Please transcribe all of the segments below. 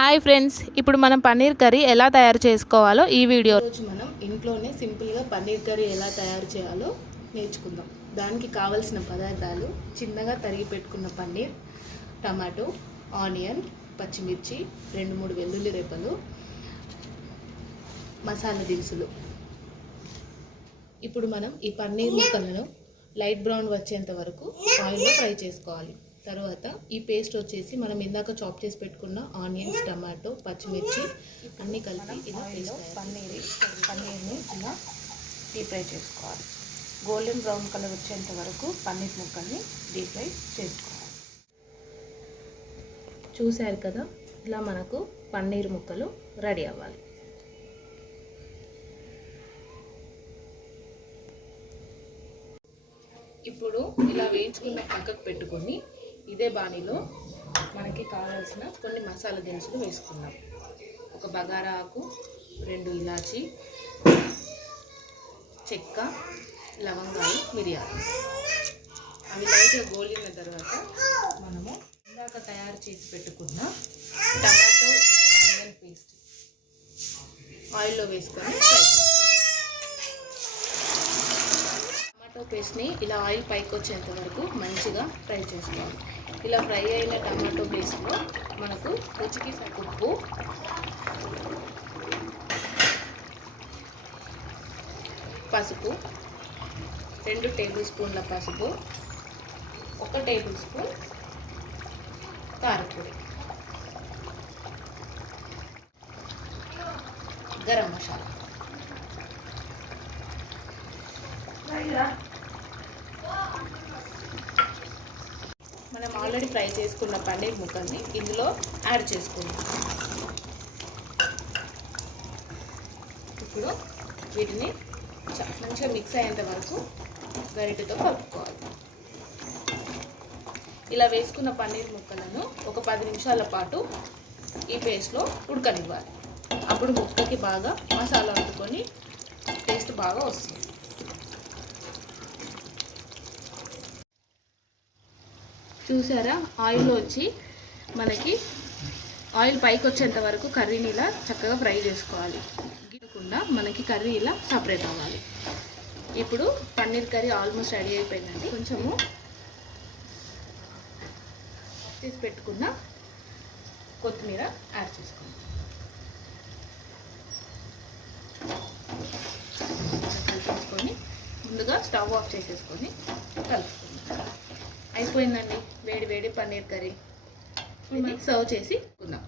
Hi friends, ఇప్పుడు మనం paneer curry ఎలా తయారు చేసుకోవాలో ఈ వీడియో రోజు మనం ఇంట్లోనే సింపుల్గా పన్నీర్ కర్రీ ఎలా తయారు చేయాలో నేర్చుకుందాం. దానికి కావలసిన పదార్థాలు: చిన్నగా తరిగి పెట్టుకున్న పన్నీర్, టమాటో, ఆనియన్, పచ్చిమిర్చి, 2-3 వెల్లుల్లి రెబ్బలు, మసాలా దినుసులు. ఇప్పుడు మనం ఈ పన్నీర్ ముక్కలను లైట్ బ్రౌన్ వచ్చేంత వరకు ఆయిల్లో ఫ్రై చేసుకోవాలి. తర్వాత ఈ పేస్ట్ వచ్చేసి మనం ఇందాక చాప్ చేసి పెట్టుకున్న ఆనియన్స్, టమాటో, పచ్చిమిర్చి అన్నీ కలిపి ఇలా పన్నీర్ని ఇలా డీప్ ఫ్రై చేసుకోవాలి. గోల్డెన్ బ్రౌన్ కలర్ వచ్చేంత వరకు పన్నీర్ ముక్కల్ని డీప్ ఫ్రై చేసుకోవాలి. చూశారు కదా, ఇలా మనకు పన్నీర్ ముక్కలు రెడీ అవ్వాలి. ఇప్పుడు ఇలా వేయించుకున్న పక్కకు పెట్టుకొని ఇదే బాణీలో మనకి కావాల్సిన కొన్ని మసాలా దినుసులు వేసుకుందాం. ఒక బగారా ఆకు, 2 ఇలాచి, చెక్క, లవంగాలు, మిరియాలు. అవి లైట్గా గోలిన తర్వాత మనము ఇందాక తయారు చేసి పెట్టుకున్న టమాటో ఆనియన్ పేస్ట్ ఆయిల్లో వేసుకొని ఫ్రై చేసుకోవాలి. టమాటో పేస్ట్ని ఇలా ఆయిల్ పైకి వచ్చేంత వరకు మంచిగా ఫ్రై చేసుకోవాలి. ఇలా ఫ్రై అయిన టమాటో పేస్ట్లో మనకు రుచికి ఉప్పు, పసుపు, 2 టేబుల్ స్పూన్ల పసుపు, 1 టేబుల్ స్పూన్ కారపొడి, గరం మసాలా. మనం ఆల్రెడీ ఫ్రై చేసుకున్న పన్నీర్ ముక్కల్ని ఇందులో యాడ్ చేసుకుందాం. ఇప్పుడు వీటిని మంచిగా మిక్స్ అయ్యేంత వరకు గరిటెతో కలుపుకోవాలి. ఇలా వేసుకున్న పన్నీర్ ముక్కలను ఒక 10 నిమిషాల పాటు ఈ పేస్ట్లో ఉడకనివ్వాలి. అప్పుడు ముక్కకి బాగా మసాలా వండుకొని టేస్ట్ బాగా వస్తుంది. చూసారా, ఆయిల్లో వచ్చి మనకి ఆయిల్ పైకి వచ్చేంత వరకు కర్రీని ఇలా చక్కగా ఫ్రై చేసుకోవాలి. గిట్టకుండా మనకి కర్రీ ఇలా సపరేట్ అవ్వాలి. ఇప్పుడు పన్నీర్ కర్రీ ఆల్మోస్ట్ రెడీ అయిపోయిందండి. కొంచెము తీసి పెట్టుకున్న కొత్తిమీర యాడ్ చేసుకోండి. కలిపేసుకొని ముందుగా స్టవ్ ఆఫ్ చేసేసుకొని కలుపుకోండి. అయిపోయిందండి వేడి వేడి పన్నీర్ కర్రీ. సర్వ్ చేసి కొందాం.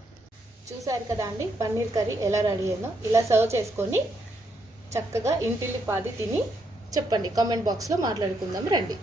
చూసారు కదా అండి పన్నీర్ కర్రీ ఎలా రెడీ అయిందో. ఇలా సర్వ్ చేసుకొని చక్కగా ఇంటిల్లి పాది తిని చెప్పండి. కామెంట్ బాక్స్లో మాట్లాడుకుందాం రండి.